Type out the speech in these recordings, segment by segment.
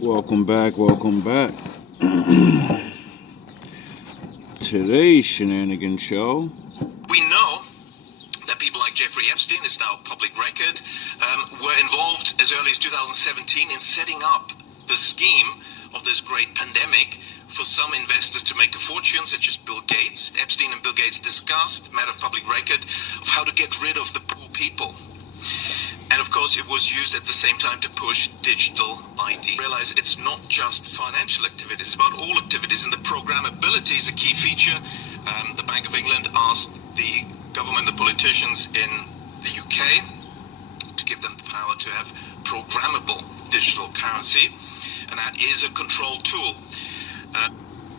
Welcome back, welcome back. Today's Shenanigan Show. We know that people like Jeffrey Epstein, is now public record, were involved as early as 2017 in setting up the scheme of this great pandemic for some investors to make a fortune, such as Bill Gates. Epstein and Bill Gates discussed, matter of public record, of how to get rid of the poor people. And of course, it was used at the same time to push digital ID. Realize it's not just financial activities, it's about all activities, and the programmability is a key feature. The Bank of England asked the government, the politicians in the UK, to give them the power to have programmable digital currency, and that is a control tool.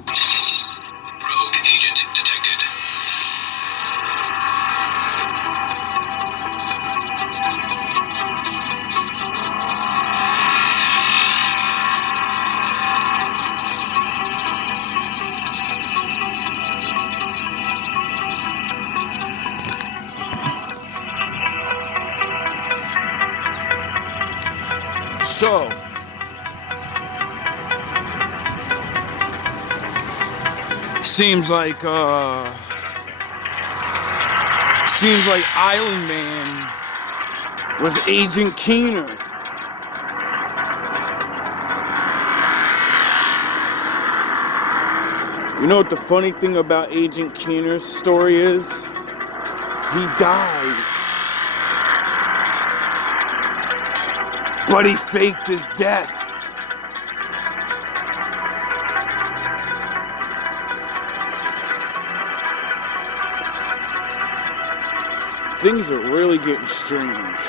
Rogue agent detected. So, seems like Island Man was Agent Keener. You know what the funny thing about Agent Keener's story is? He dies. But he faked his death. Things are really getting strange.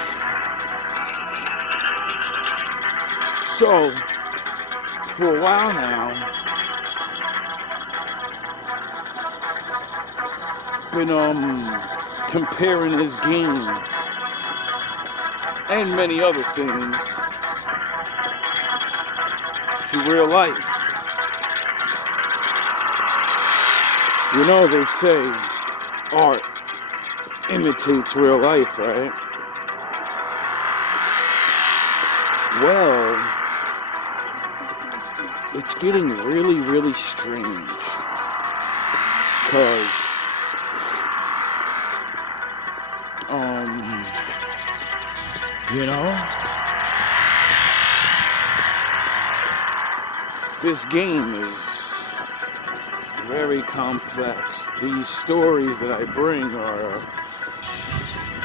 So, for a while now, been comparing his game and many other things to real life. You know, they say art imitates real life, right? Well, it's getting really, really strange, because you know, this game is very complex. These stories that I bring are,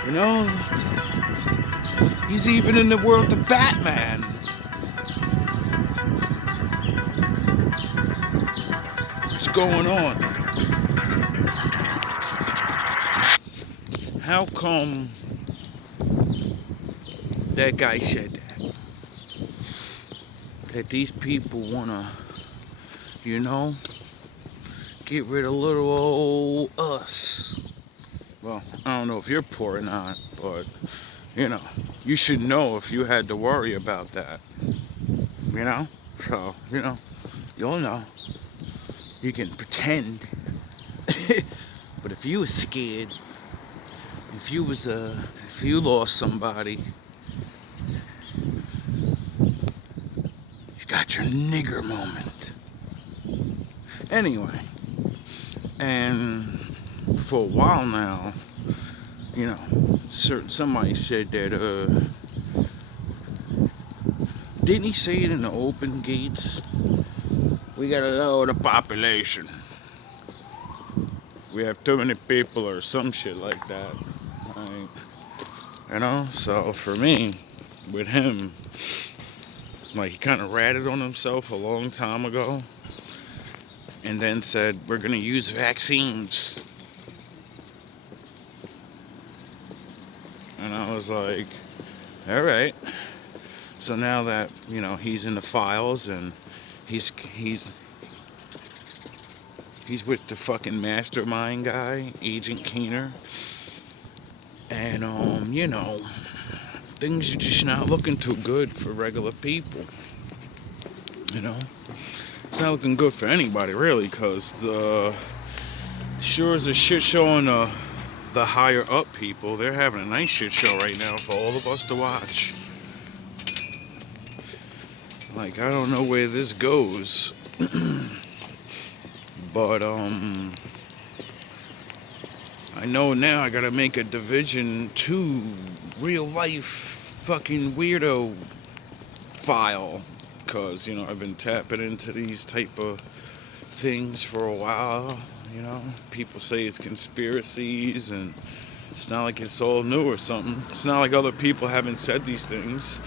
you know, he's even in the world of Batman. What's going on? How come that guy said that these people wanna, you know, get rid of little old us? Well, I don't know if you're poor or not, but, you know, you should know if you had to worry about that, you know? So, you know, you'll know. You can pretend. But if you was scared, if you lost somebody, you got your nigger moment. Anyway, and for a while now, you know, somebody said that, didn't he say it in the open gates? We gotta lower the population. We have too many people, or some shit like that. Right? You know, so for me, with him, like, he kind of ratted on himself a long time ago, and then said, we're gonna use vaccines. And I was like, all right. So now that, you know, he's in the files, and he's with the fucking mastermind guy, Agent Keener, and you know, things are just not looking too good for regular people. You know, it's not looking good for anybody really, because the sure as a shit show on the higher up people. They're having a nice shit show right now for all of us to watch. Like, I don't know where this goes. But, I know now I gotta make a Division 2 real life fucking weirdo file. Because, I've been tapping into these type of things for a while. People say it's conspiracies, and it's not like it's all new or something. It's not like other people haven't said these things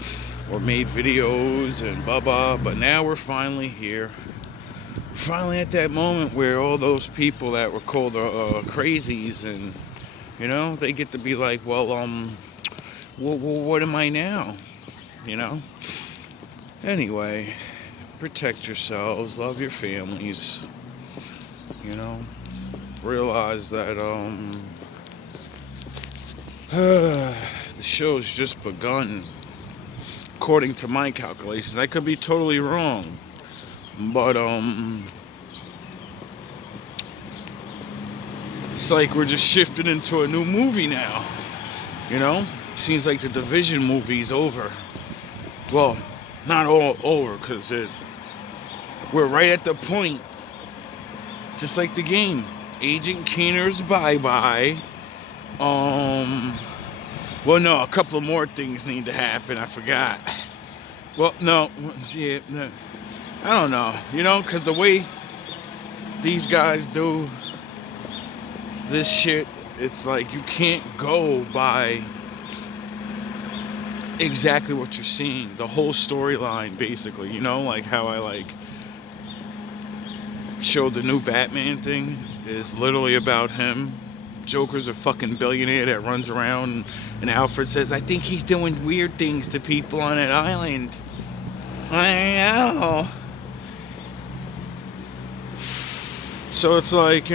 or made videos and blah blah, but now we're finally here. Finally at that moment where all those people that were called crazies, and they get to be like, well, what am I now? Anyway, protect yourselves, love your families, realize that the show's just begun, according to my calculations. I could be totally wrong, but it's like we're just shifting into a new movie now. Seems like the Division movie's over. Well, not all over, because we're right at the point, just like the game. Agent Keener's bye-bye. Well, no, a couple of more things need to happen. I forgot. Well, no, yeah, no, I don't know. Because the way these guys do this shit, it's like you can't go by exactly what you're seeing. The whole storyline, basically. Like how I showed the new Batman thing is literally about him. Joker's a fucking billionaire that runs around, and Alfred says, I think he's doing weird things to people on that island. I know. So it's like,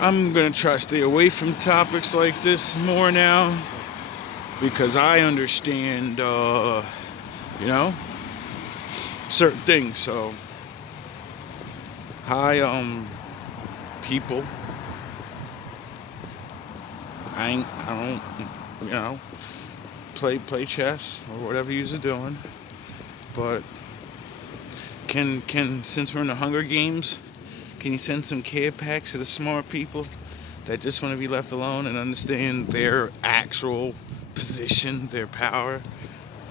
I'm gonna try to stay away from topics like this more now, because I understand, certain things. So, hi, people. I don't, play chess or whatever you're doing. But since we're in the Hunger Games, can you send some care packs to the smart people that just want to be left alone and understand their actual position, their power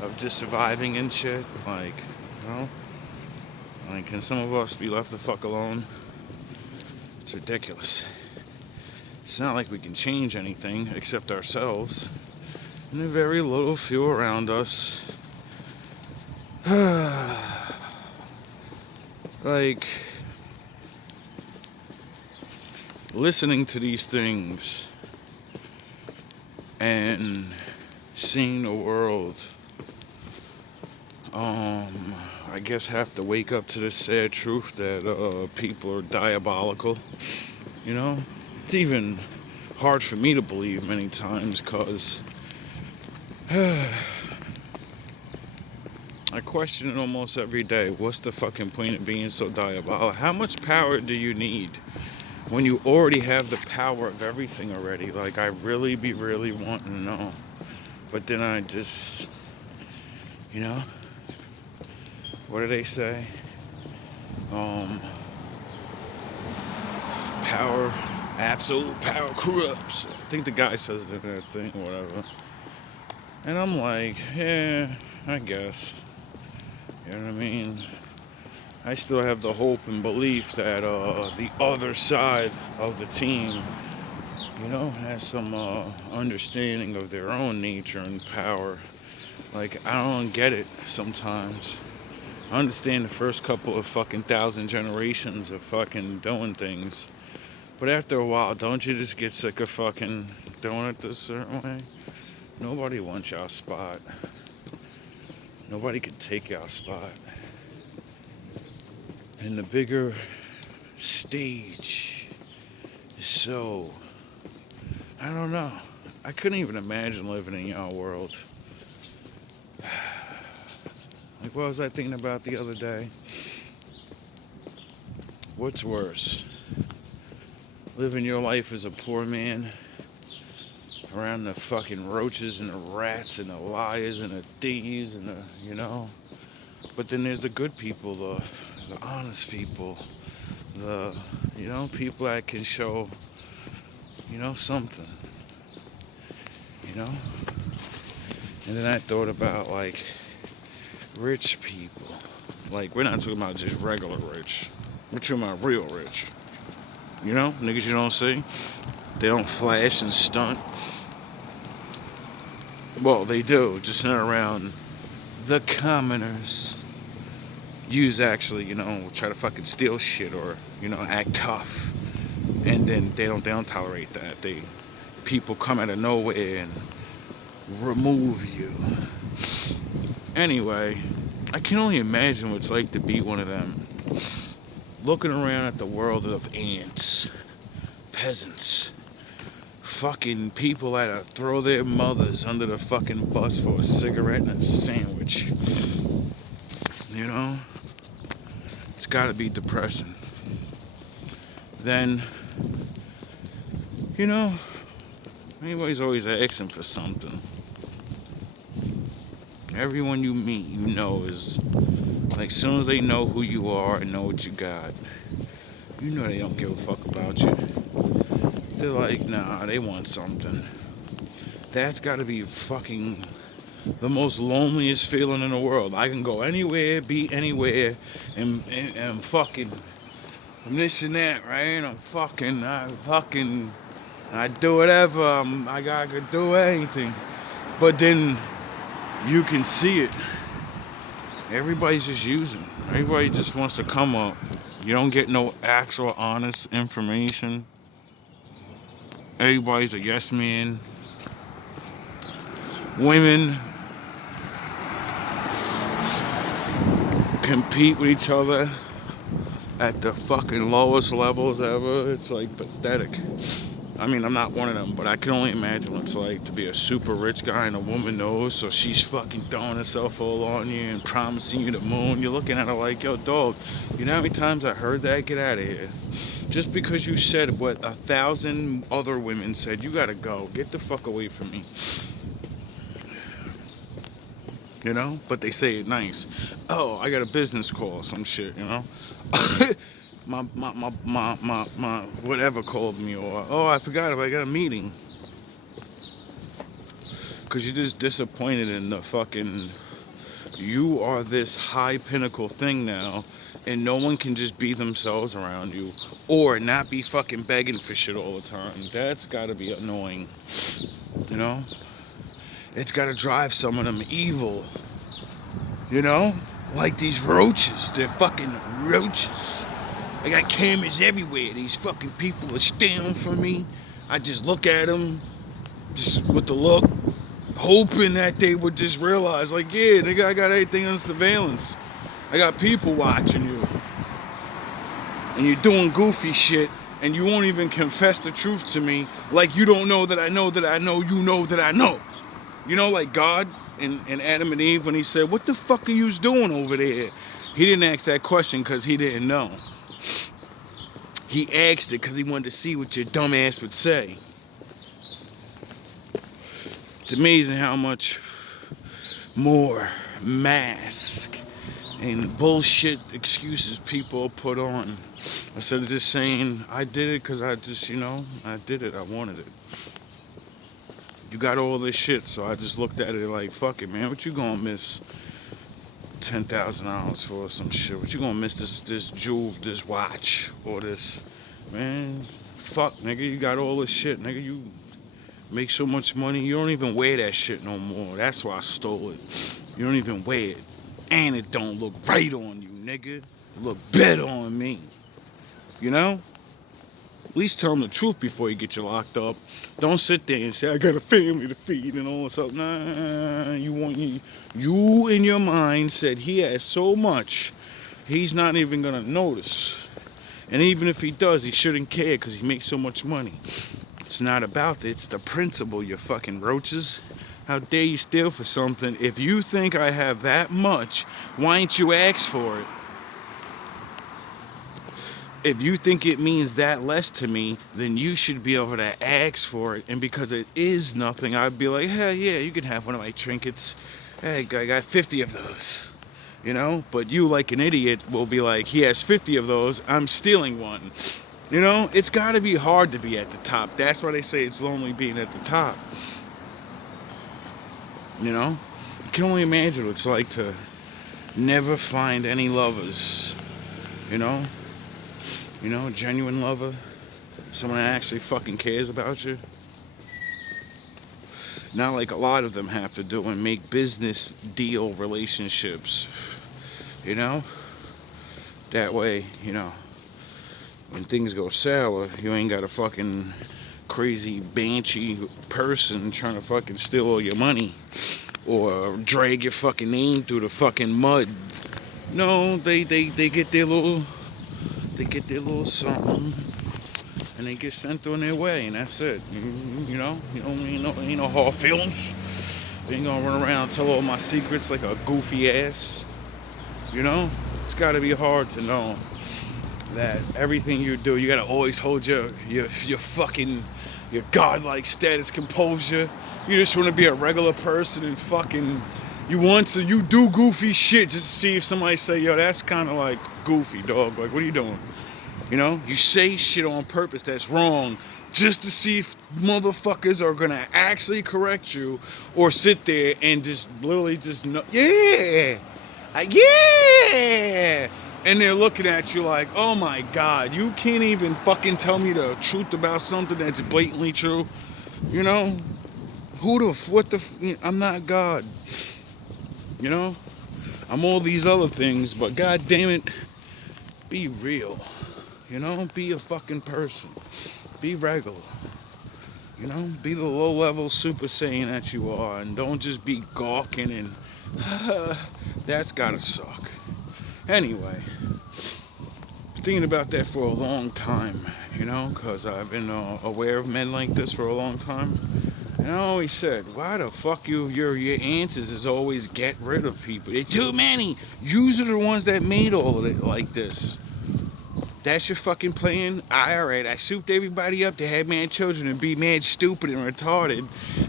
of just surviving and shit? Like, can some of us be left the fuck alone? It's ridiculous. It's not like we can change anything except ourselves and a very little few around us. Like, listening to these things and seeing the world, I guess have to wake up to this sad truth that people are diabolical. It's even hard for me to believe many times, because I question it almost every day. What's the fucking point of being so diabolical? How much power do you need when you already have the power of everything already? Like, I really wanting to know. But then I just, what do they say? Power, absolute power corrupts. I think the guy says it in that thing or whatever. And I'm like, yeah, I guess. You know what I mean? I still have the hope and belief that the other side of the team, has some understanding of their own nature and power. Like, I don't get it sometimes. I understand the first couple of fucking 1,000 generations of fucking doing things. But after a while, don't you just get sick of fucking doing it this certain way? Nobody wants y'all spot. Nobody can take y'all spot. And the bigger stage is so, I don't know. I couldn't even imagine living in y'all world. Like, what was I thinking about the other day? What's worse? Living your life as a poor man around the fucking roaches and the rats and the liars and the thieves and the, you know. But then there's the good people, the honest people, the, you know, people that can show, you know, something, you know. And then I thought about like rich people. Like, we're not talking about just regular rich. We're talking about real rich. You know, niggas you don't see. They don't flash and stunt. Well, they do, just not around the commoners. Use actually, you know, try to fucking steal shit or, you know, act tough. And then they don't tolerate that. People come out of nowhere and remove you. Anyway, I can only imagine what it's like to be one of them. Looking around at the world of ants, peasants, fucking people that throw their mothers under the fucking bus for a cigarette and a sandwich. You know? It's gotta be depressing. Then, you know, anybody's always asking for something. Everyone you meet, you know, is like, as soon as they know who you are and know what you got, you know they don't give a fuck about you. They're like, nah, they want something. That's gotta be fucking the most loneliest feeling in the world. I can go anywhere, be anywhere, and fucking this and that, right? I do whatever. I could do anything. But then you can see it. Everybody's just using. Everybody just wants to come up. You don't get no actual honest information. Everybody's a yes man. Women compete with each other at the fucking lowest levels ever. It's like pathetic. I mean, I'm not one of them, but I can only imagine what it's like to be a super rich guy and a woman knows, so she's fucking throwing herself all on you and promising you the moon. You're looking at her like, yo, dog, you know how many times I heard that? Get out of here. Just because you said what 1,000 other women said, you gotta go. Get the fuck away from me. You know? But they say it nice. Oh, I got a business call or some shit, you know? my whatever called me, or oh, I forgot I got a meeting. Cause you're just disappointed in the fucking, you are this high pinnacle thing now, and no one can just be themselves around you, or not be fucking begging for shit all the time. That's gotta be annoying, you know? It's gotta drive some of them evil, you know? Like these roaches, they're fucking roaches. I got cameras everywhere. These fucking people are stealing from me. I just look at them, just with the look, hoping that they would just realize, like, yeah, nigga, I got everything on surveillance. I got people watching you. And you're doing goofy shit, and you won't even confess the truth to me, like you don't know that I know that I know you know that I know. You know, like God and Adam and Eve, when he said, what the fuck are you doing over there? He didn't ask that question because he didn't know. He asked it because he wanted to see what your dumb ass would say. It's amazing how much more mask and bullshit excuses people put on. Instead of just saying, I did it because I just, you know, I did it, I wanted it. You got all this shit, so I just looked at it like, fuck it, man, what you gonna miss $10,000 for some shit? What you gonna miss this jewel, this watch, or this, man? Fuck, nigga, you got all this shit, nigga. You make so much money, you don't even wear that shit no more. That's why I stole it. You don't even wear it, and it don't look right on you, nigga. It look better on me. You know? At least tell them the truth before you get you locked up. Don't sit there and say, I got a family to feed and all this stuff. Nah, you in your mind said he has so much, he's not even gonna notice. And even if he does, he shouldn't care because he makes so much money. It's not about it, it's the principle, you fucking roaches. How dare you steal for something? If you think I have that much, why ain't you ask for it? if you think it means that less to me, then you should be able to ask for it. And because it is nothing, I'd be like, hell yeah, you can have one of my trinkets. Hey, I got 50 of those. You know? But you, like an idiot, will be like, he has 50 of those, I'm stealing one. You know? It's got to be hard to be at the top. That's why they say it's lonely being at the top. You know? You can only imagine what it's like to never find any lovers. You know? You know, genuine lover. Someone that actually fucking cares about you. Not like a lot of them have to do and make business deal relationships. You know? That way, you know, when things go sour, you ain't got a fucking crazy banshee person trying to fucking steal all your money or drag your fucking name through the fucking mud. No, they get their little something and they get sent on their way, and that's it. You know, ain't no hard feelings. I ain't gonna run around and tell all my secrets like a goofy ass. You know, it's gotta be hard to know that everything you do, you gotta always hold your fucking, your godlike status, composure. You just wanna be a regular person and fucking, you do goofy shit just to see if somebody say, yo, that's kinda like goofy, dog. Like, what are you doing? You know, you say shit on purpose that's wrong just to see if motherfuckers are gonna actually correct you or sit there and just literally just know, yeah, yeah. And they're looking at you like, oh my God, you can't even fucking tell me the truth about something that's blatantly true. You know, I'm not God. You know, I'm all these other things, but God damn it, be real. You know, be a fucking person. Be regular. You know, be the low-level Super Saiyan that you are, and don't just be gawking and that's gotta suck. Anyway, thinking about that for a long time, you know, because I've been aware of men like this for a long time. And I always said, why the fuck your answers is always get rid of people? There's too many. Yous are the ones that made all of it like this. That's your fucking plan? Alright, I souped everybody up to have mad children and be mad stupid and retarded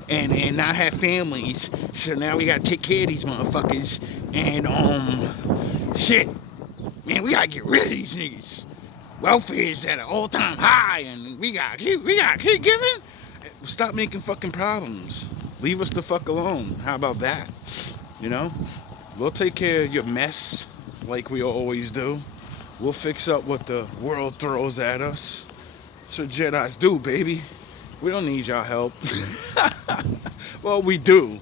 and not have families. So now we gotta take care of these motherfuckers. And shit. Man, we gotta get rid of these niggas. Welfare is at an all-time high and we gotta keep giving. Stop making fucking problems. Leave us the fuck alone. How about that? You know? We'll take care of your mess like we always do. We'll fix up what the world throws at us. That's what Jedis do, baby. We don't need y'all help. Well, we do.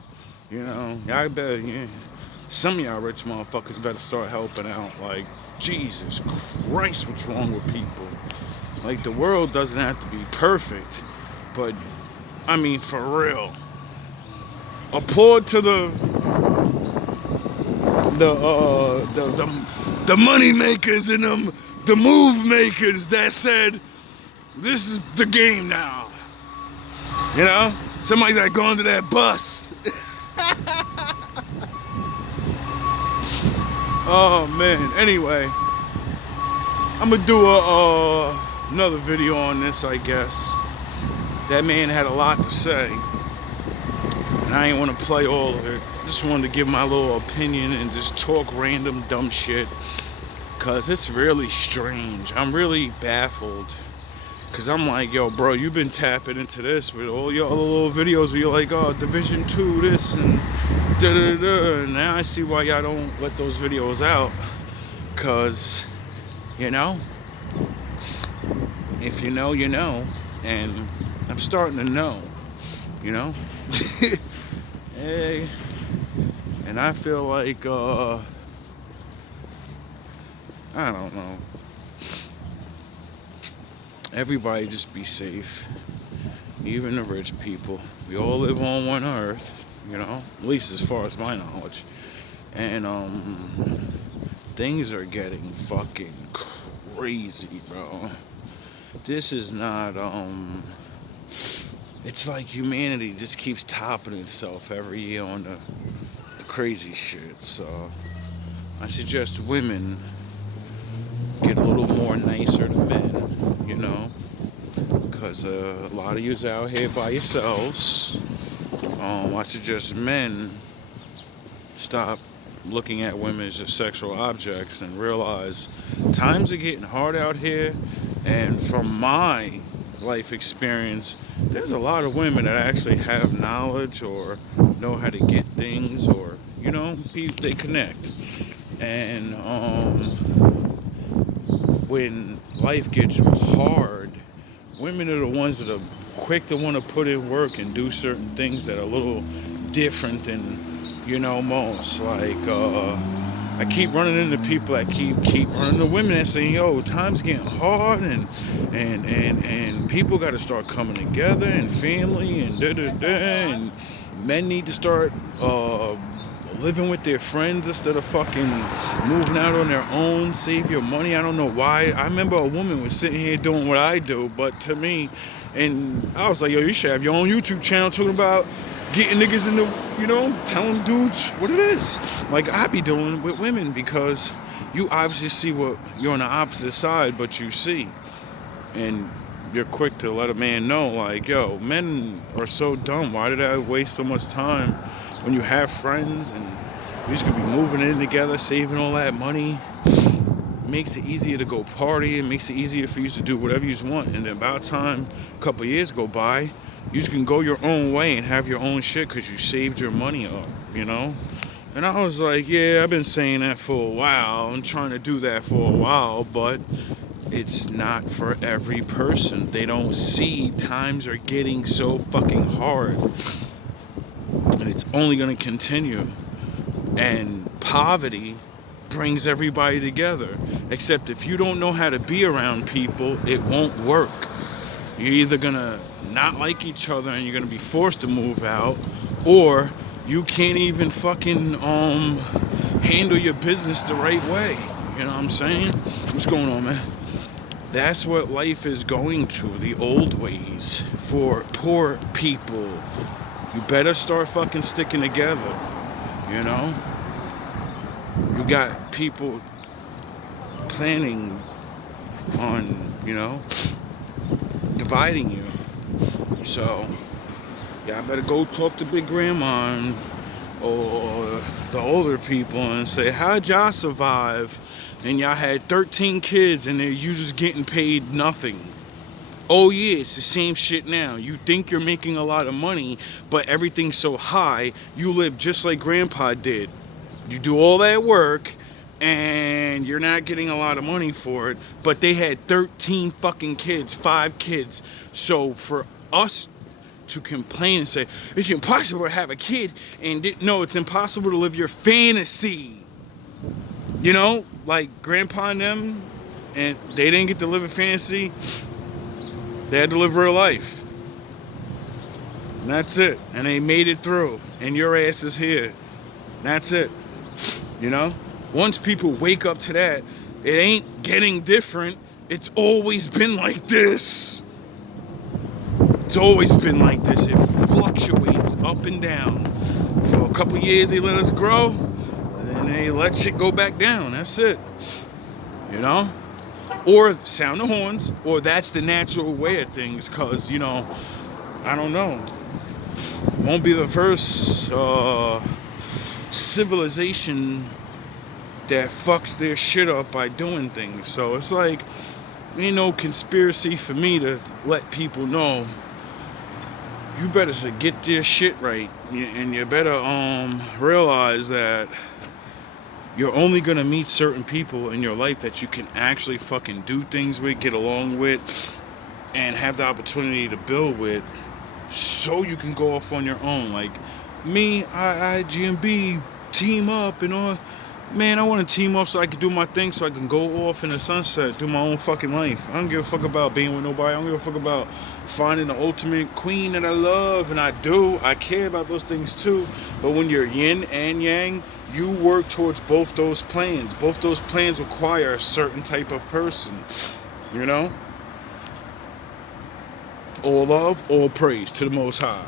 You know, I bet some of y'all rich motherfuckers better start helping out. Like, Jesus Christ, what's wrong with people? Like, the world doesn't have to be perfect, but I mean, for real. Applaud to the money makers and the move makers that said, this is the game now. You know, somebody's like going to that bus. Oh man. Anyway, I'm gonna do another video on this, I guess. That man had a lot to say, and I ain't want to play all of it. Just wanted to give my little opinion and just talk random dumb shit, cause it's really strange. I'm really baffled, cause I'm like, yo, bro, you've been tapping into this with all your other little videos where you're like, oh, Division 2 this and da da da. And now I see why y'all don't let those videos out, cause you know, if you know, you know, and I'm starting to know, you know. Hey. And I feel like, I don't know. Everybody just be safe. Even the rich people. We all live on one earth, you know? At least as far as my knowledge. And, things are getting fucking crazy, bro. This is not, it's like humanity just keeps topping itself every year on the crazy shit. So I suggest women get a little more nicer to men, you know, because a lot of yous out here by yourselves. I suggest men stop looking at women as just sexual objects and realize times are getting hard out here. And from my life experience, there's a lot of women that actually have knowledge or know how to get things, or they connect. And when life gets hard, women are the ones that are quick to want to put in work and do certain things that are a little different than most. Like I keep running into people that keep running into women and saying, yo, time's getting hard, and people got to start coming together, and family, and and men need to start living with their friends instead of fucking moving out on their own. Save your money. I don't know why. I remember a woman was sitting here doing what I do, but to me, and I was like, yo, you should have your own YouTube channel talking about getting niggas in the, telling dudes what it is. Like I be doing with women, because you obviously see what you're on the opposite side, but you see. And you're quick to let a man know, like, yo, men are so dumb. Why did I waste so much time when you have friends and you just could be moving in together, saving all that money? It makes it easier to go party. It makes it easier for you to do whatever you want. And then about time a couple of years go by, you just can go your own way and have your own shit because you saved your money up, And I was like, yeah, I've been saying that for a while and trying to do that for a while, but it's not for every person. They don't see times are getting so fucking hard, and it's only going to continue. And poverty brings everybody together, except if you don't know how to be around people, it won't work. You're either going to not like each other and you're going to be forced to move out, or you can't even fucking handle your business the right way. You know what I'm saying? What's going on, man? That's what life is going to, the old ways for poor people. You better start fucking sticking together, You got people planning on, dividing you. So, yeah, I better go talk to Big Grandma or the older people and say, how'd y'all survive? And y'all had 13 kids and you just getting paid nothing. Oh yeah, it's the same shit now. You think you're making a lot of money, but everything's so high, you live just like Grandpa did. You do all that work, and you're not getting a lot of money for it, but they had 13 fucking kids, 5 kids. So for us to complain and say, it's impossible to have a kid, and no, it's impossible to live your fantasy. Like Grandpa and them, and they didn't get to live a fantasy. They had to live real life. And that's it. And they made it through. And your ass is here. That's it. Once people wake up to that, it ain't getting different. It's always been like this. It's always been like this. It fluctuates up and down. For a couple years, they let us grow. And they let shit go back down. That's it. Or sound the horns, or that's the natural way of things, because, I don't know. Won't be the first civilization that fucks their shit up by doing things. So it's like, ain't no conspiracy for me to let people know, you better get your shit right, and you better realize that you're only going to meet certain people in your life that you can actually fucking do things with, get along with, and have the opportunity to build with, so you can go off on your own. Like me, I GMB, team up and all. Man, I want to team up so I can do my thing, so I can go off in the sunset, do my own fucking life. I don't give a fuck about being with nobody. I don't give a fuck about finding the ultimate queen that I love, and I do. I care about those things too. But when you're yin and yang, you work towards both those plans. Both those plans require a certain type of person, All love, all praise to the Most High.